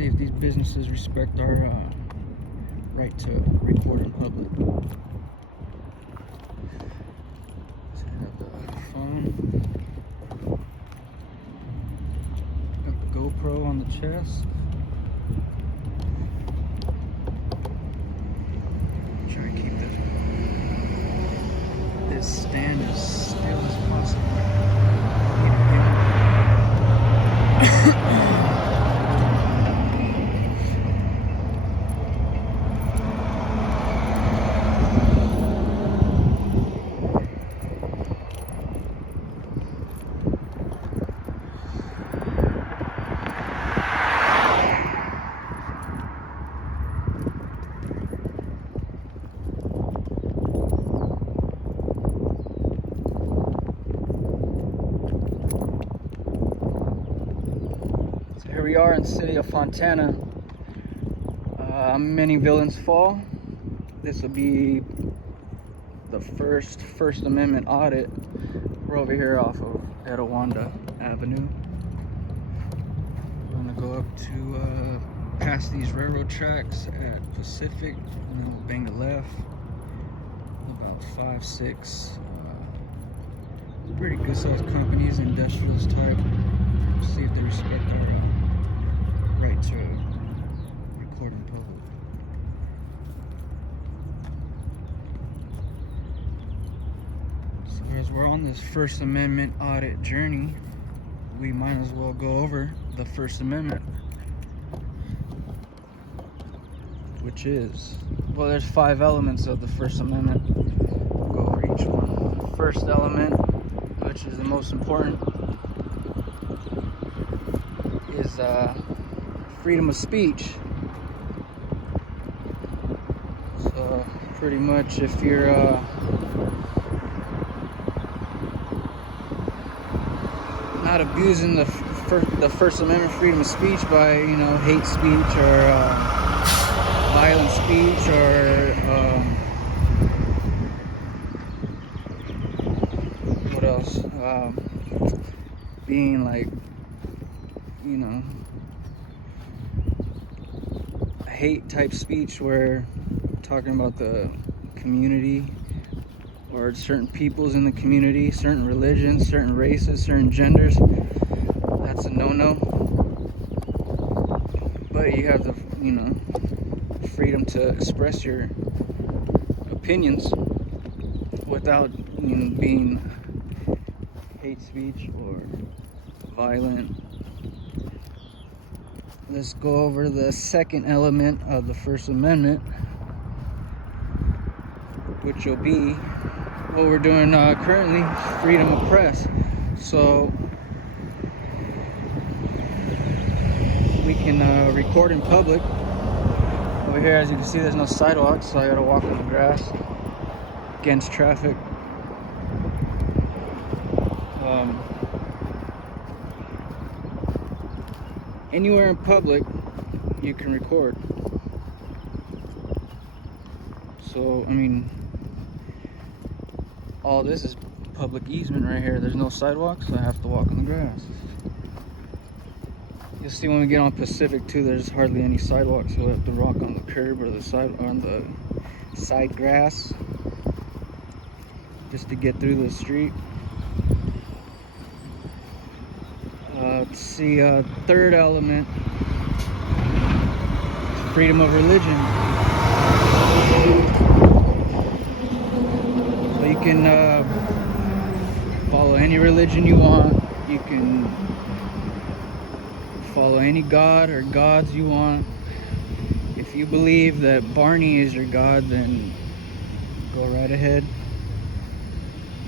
see if these businesses respect our right to record in public. So I have the phone, got the GoPro on the chest. Try and keep this stand as still as possible. Here we are in the city of Fontana. Many villains fall. This will be the First Amendment audit. We're over here off of Etiwanda Avenue. We're gonna go up to past these railroad tracks at Pacific, and then we'll bang a left. About 5, 6 pretty good sized companies, industrialist type. See if they respect our right to record in public. So as we're on this First Amendment audit journey, we might as well go over the First Amendment, which is, well, there's 5 elements of the First Amendment. We'll go over each one. First element, which is the most important, is freedom of speech. So pretty much if you're not abusing the First Amendment freedom of speech by, you know, hate speech or violent speech or what else, being like, you know, hate type speech where talking about the community or certain peoples in the community, certain religions, certain races, certain genders, that's a no-no. But you have the, you know, freedom to express your opinions without, you know, being hate speech or violent. Let's go over the second element of the First Amendment, which will be what we're doing currently, freedom of press. So we can record in public. Over here, as you can see, there's no sidewalks, so I gotta walk on the grass against traffic. Anywhere in public you can record. So I mean, all this is public easement right here. There's no sidewalks, so I have to walk on the grass. You'll see when we get on Pacific too, there's hardly any sidewalks. You'll have to walk on the curb or the side grass just to get through the street. Let's see, third element, freedom of religion. So you can follow any religion you want. You can follow any god or gods you want. If you believe that Barney is your god, then go right ahead.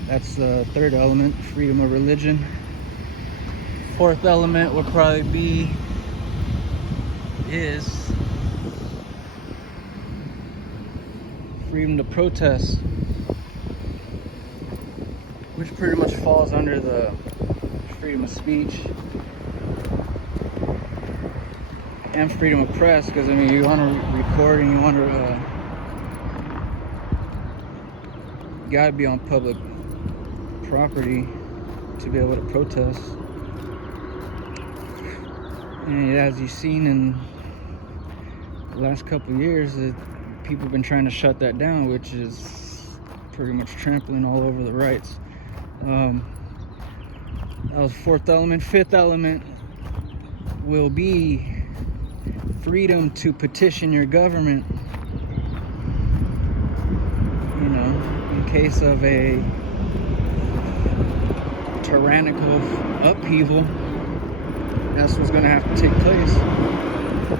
That's the third element, freedom of religion. Fourth element would probably is freedom to protest, which pretty much falls under the freedom of speech and freedom of press, because I mean, you want to record and you want to you gotta be on public property to be able to protest. And as you've seen in the last couple of years, people have been trying to shut that down, which is pretty much trampling all over the rights. That was fourth element. Fifth element will be freedom to petition your government, you know, in case of a tyrannical upheaval. That's what's going to have to take place.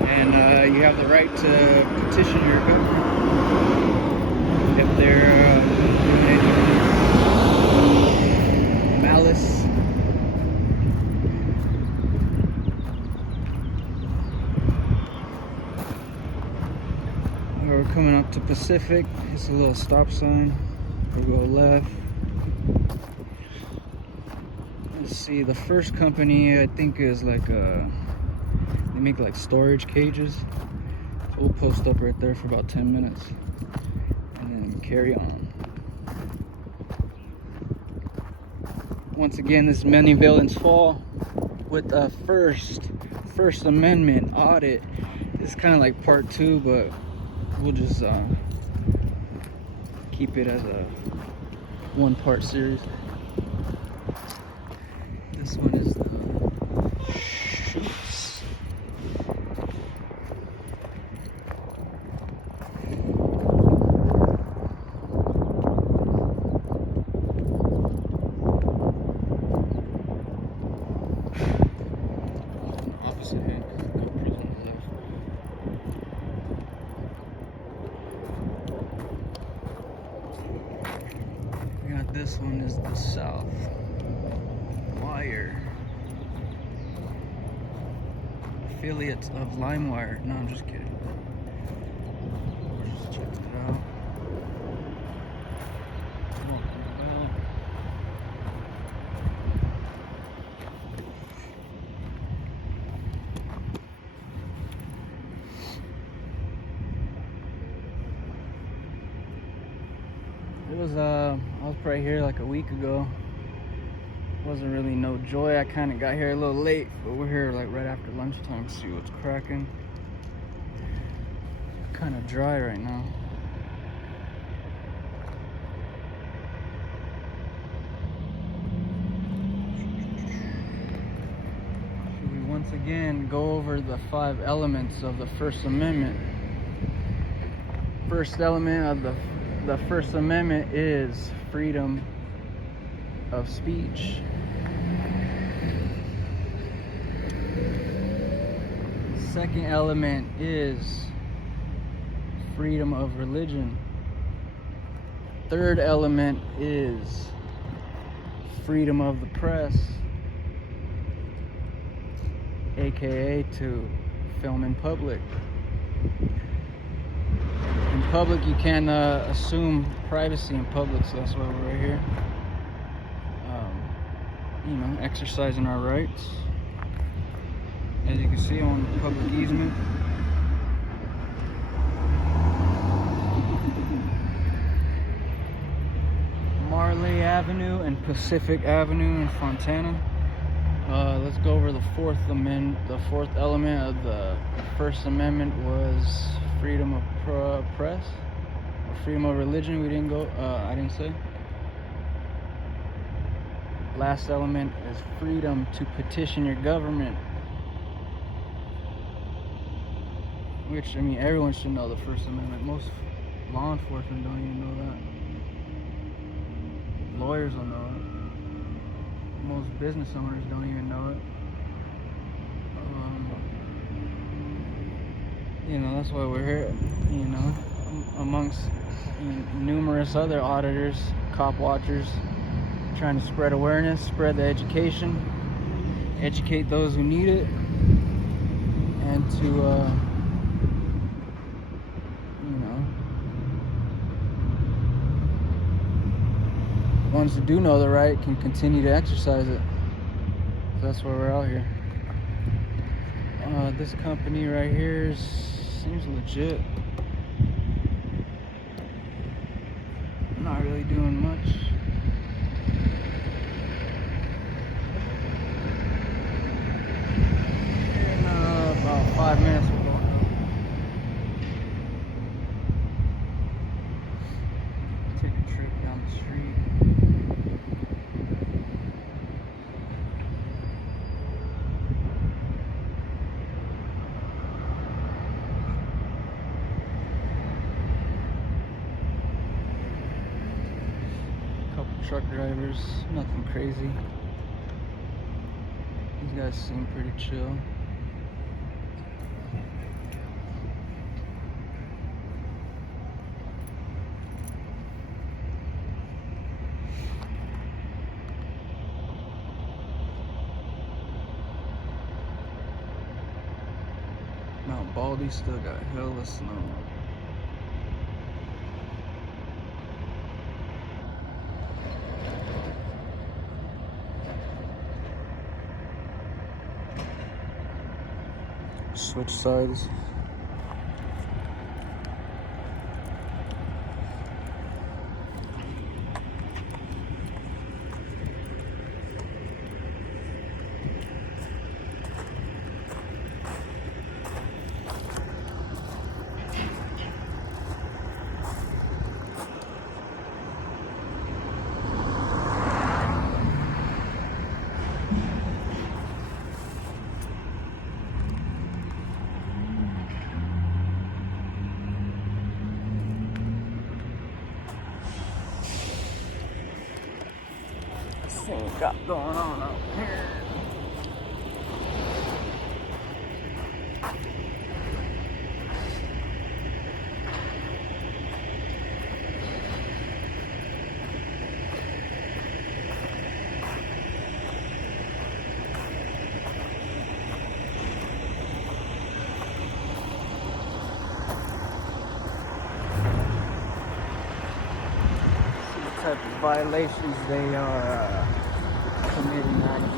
And you have the right to petition your government if they're doing any malice. We're coming up to Pacific. It's a little stop sign. We'll go left. Let's see, the first company I think is like they make like storage cages. So we'll post up right there for about 10 minutes and then carry on. Once again, this is Many Villains Fall with a First Amendment audit. It's kind of like part 2, but we'll just keep it as a one-part series. This one is the chutes. Opposite hand. This one is the South Wire. Affiliates of LimeWire. No, I'm just kidding. Just check it out. It was I was probably here like a week ago. Wasn't really no joy. I kind of got here a little late, but we're here like right after lunchtime to see what's cracking. Kind of dry right now. Should we once again go over the 5 elements of the First Amendment? First element of the First Amendment is freedom of speech. Second element is freedom of religion. Third element is freedom of the press, aka to film in public. In public, you can assume privacy in public, so that's why we're right here. You know, exercising our rights. As you can see, I'm on the public easement. Marley Avenue and Pacific Avenue in Fontana. Let's go over the fourth element of the First Amendment was freedom of press or freedom of religion. We didn't go. I didn't say. Last element is freedom to petition your government. Which, I mean, everyone should know the First Amendment. Most law enforcement don't even know that. Lawyers don't know it. Most business owners don't even know it. You know, that's why we're here, you know, amongst numerous other auditors, cop watchers, trying to spread awareness, spread the education, educate those who need it, and to, you know, ones who do know the right can continue to exercise it. So that's why we're out here. This company right here seems legit. Not really doing much. In about 5 minutes we're going. truck drivers, nothing crazy. These guys seem pretty chill. Mount Baldy still got hella snow. Switch sides. Thing we got going on out here. See what type of violations they are committing right now.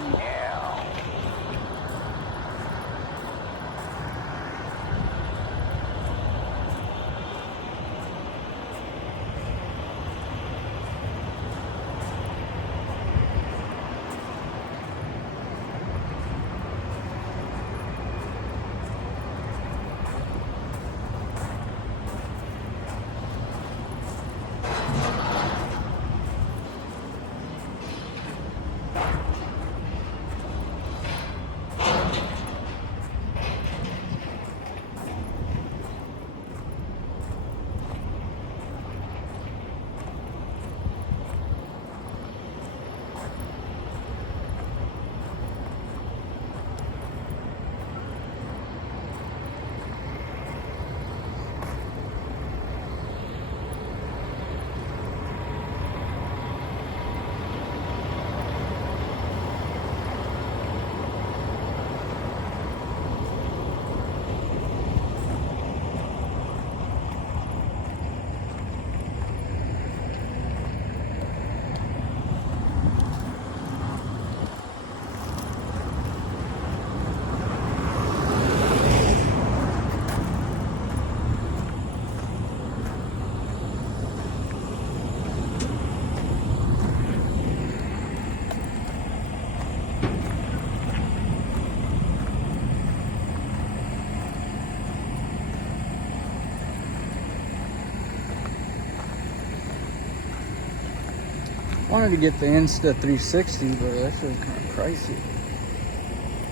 Wanted to get the Insta 360, but that shit was kind of pricey.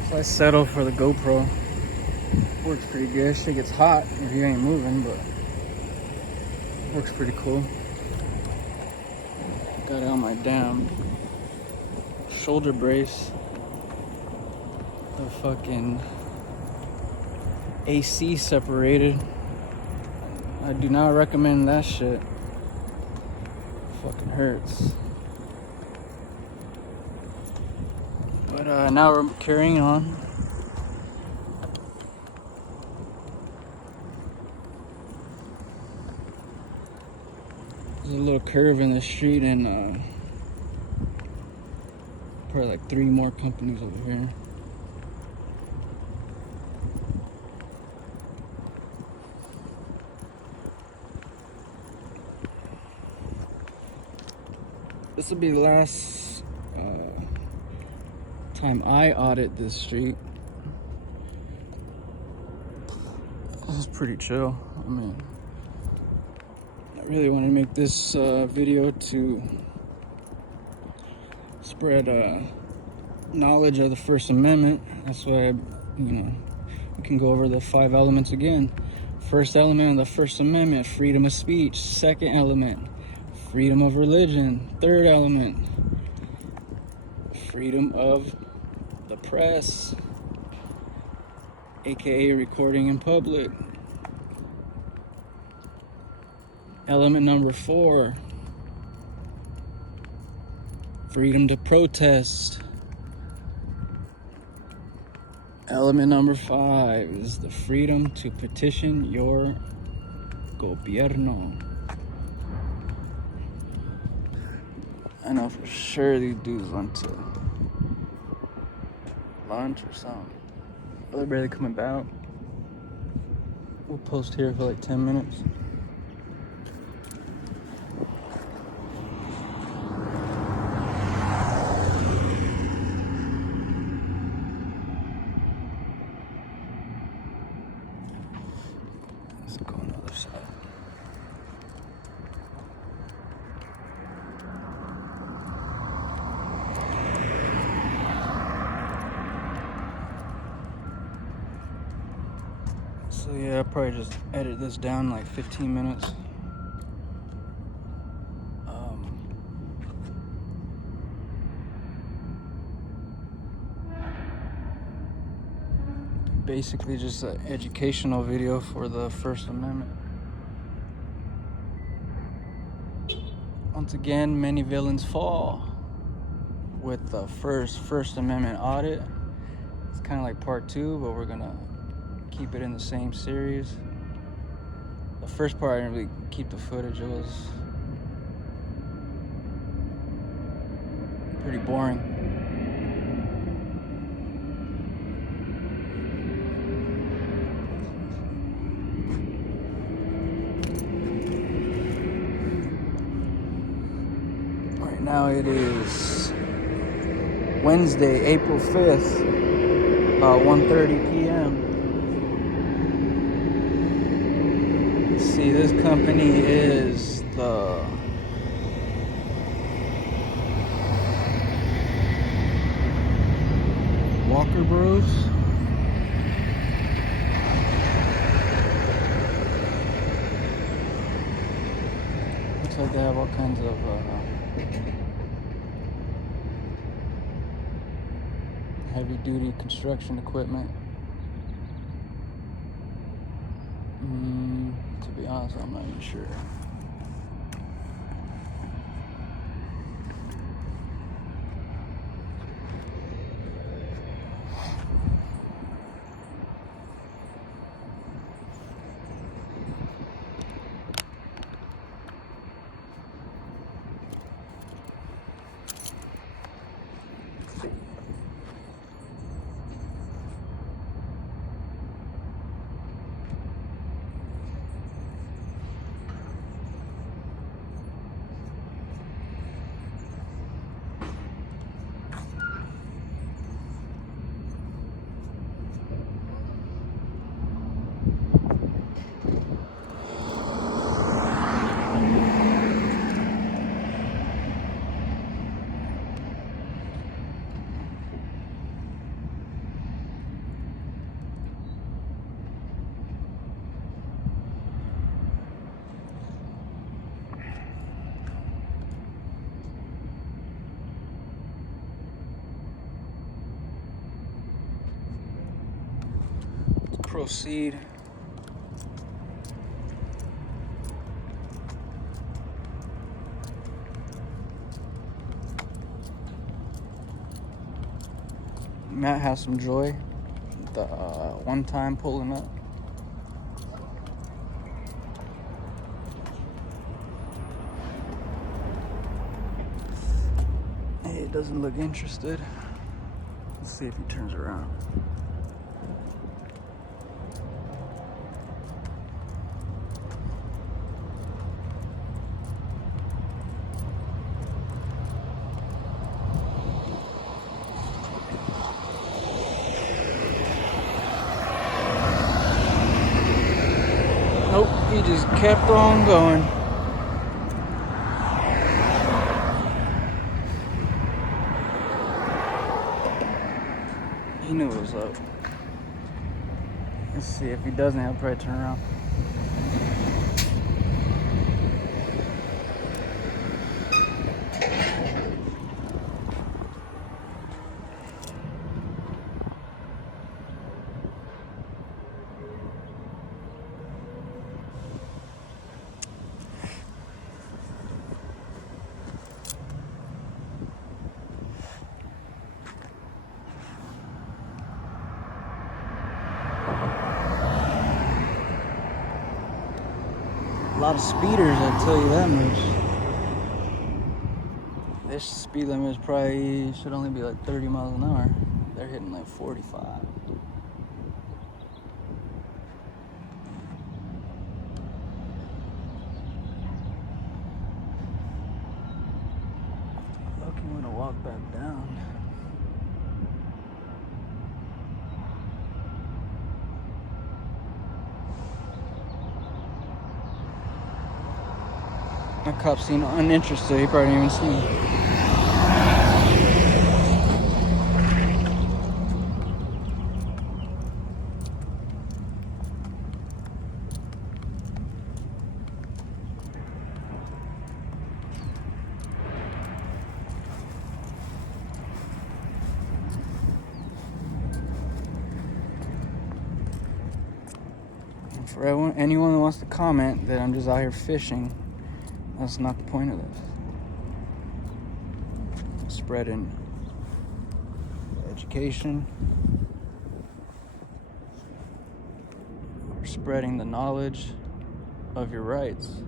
So I settled for the GoPro. Works pretty good. Shit gets hot if you ain't moving, but works pretty cool. Got out my damn shoulder brace. The fucking AC separated. I do not recommend that shit. Fucking hurts. But now we're carrying on. There's a little curve in the street, and probably like 3 more companies over here. This will be the last time I audit this street. This is pretty chill. I mean, I really want to make this video to spread knowledge of the First Amendment. That's why we can go over the 5 elements again. First element of the First Amendment, freedom of speech. Second element, Freedom of religion. Third element. Freedom of the press, aka recording in public. Element number 4. Freedom to protest. Element number 5 is the freedom to petition your gobierno. I know for sure these dudes went to lunch or something. Oh, they're barely coming back. We'll post here for like 10 minutes. Let's go on the other side. So yeah, I'll probably just edit this down like 15 minutes. Basically just an educational video for the First Amendment. Once again, many villains fall with the First Amendment audit. It's kind of like part 2, but we're gonna keep it in the same series. The first part, I didn't really keep the footage. It was pretty boring. Right now it is Wednesday, April 5th, about 1:30 p.m. See, this company is the Walker Bros. Looks like they have all kinds of heavy duty construction equipment. To be honest, I'm not even sure. Proceed. Matt has some joy. The one time pulling up. He doesn't look interested. Let's see if he turns around. Nope, he just kept on going. He knew it was up. Let's see, if he doesn't, he'll probably turn around. lot of speeders, I'll tell you that much. This speed limit is probably should only be like 30 miles an hour. They're hitting like 45. Lucky I'm gonna walk back down. My cop seemed uninterested. He probably didn't even see me. And for anyone that wants to comment that I'm just out here fishing, that's not the point of this. Spreading education, spreading the knowledge of your rights.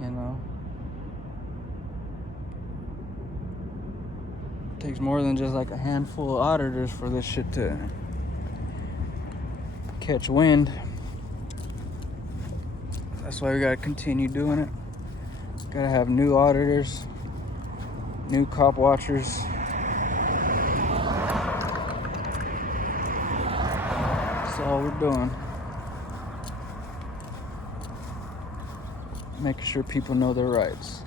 You know, it takes more than just like a handful of auditors for this shit to catch wind. That's why we gotta continue doing it. Gotta have new auditors, new cop watchers. That's all we're doing. Making sure people know their rights.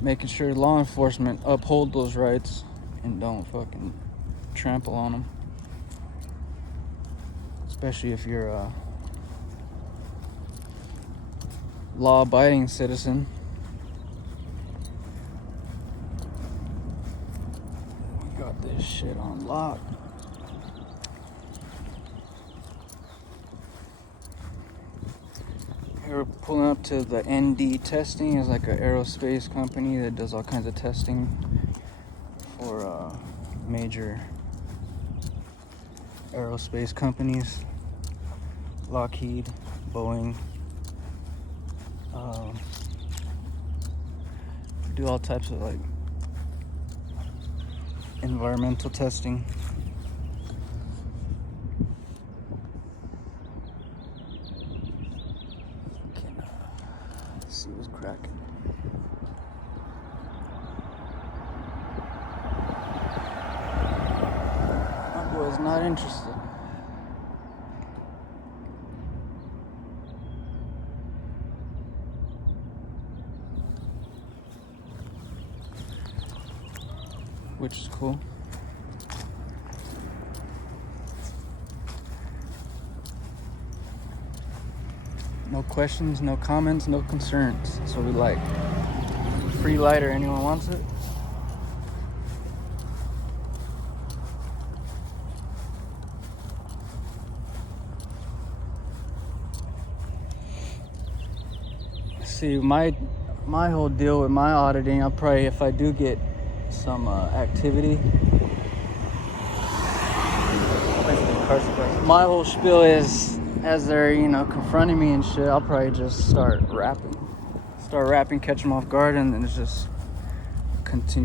Making sure law enforcement uphold those rights and don't fucking trample on them. Especially if you're a law-abiding citizen. We got this shit on lock. We're pulling up to the ND Testing. It's like an aerospace company that does all kinds of testing for major aerospace companies. Lockheed, Boeing. Do all types of like environmental testing. Let's see what's cracking. My boy's not interested. Which is cool. No questions, no comments, no concerns. That's what we like. Free lighter, anyone wants it? See, my whole deal with my auditing, I'll probably, if I do get some activity, my whole spiel is, as they're, you know, confronting me and shit, I'll probably just start rapping, catch them off guard, and then just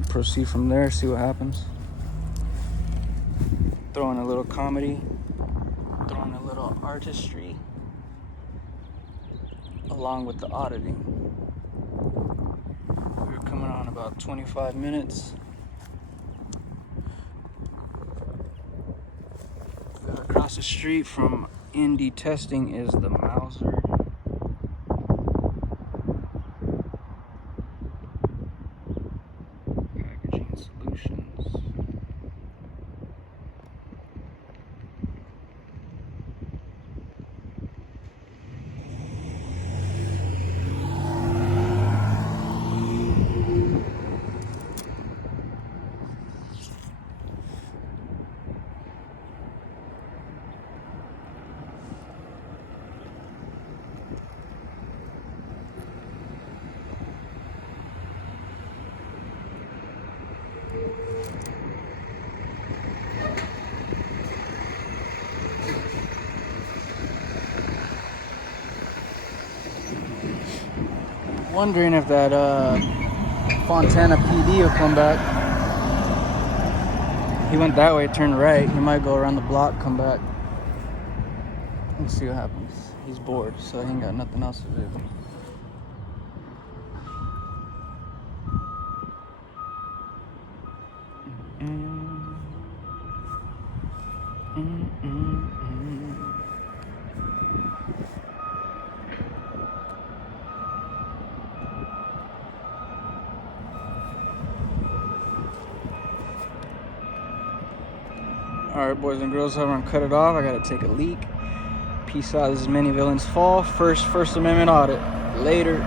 proceed from there, see what happens. Throw in a little comedy, throw in a little artistry, along with the auditing. We're coming on about 25 minutes. Across the street from ND Testing is the Mauser. Packaging Solutions. Wondering if that Fontana PD will come back. He went that way, turned right. He might go around the block, come back. Let's see what happens. He's bored, so he ain't got nothing else to do. Alright, boys and girls, I'm gonna cut it off. I gotta take a leak. Peace out. This is Many Villains Fall. First Amendment audit. Later.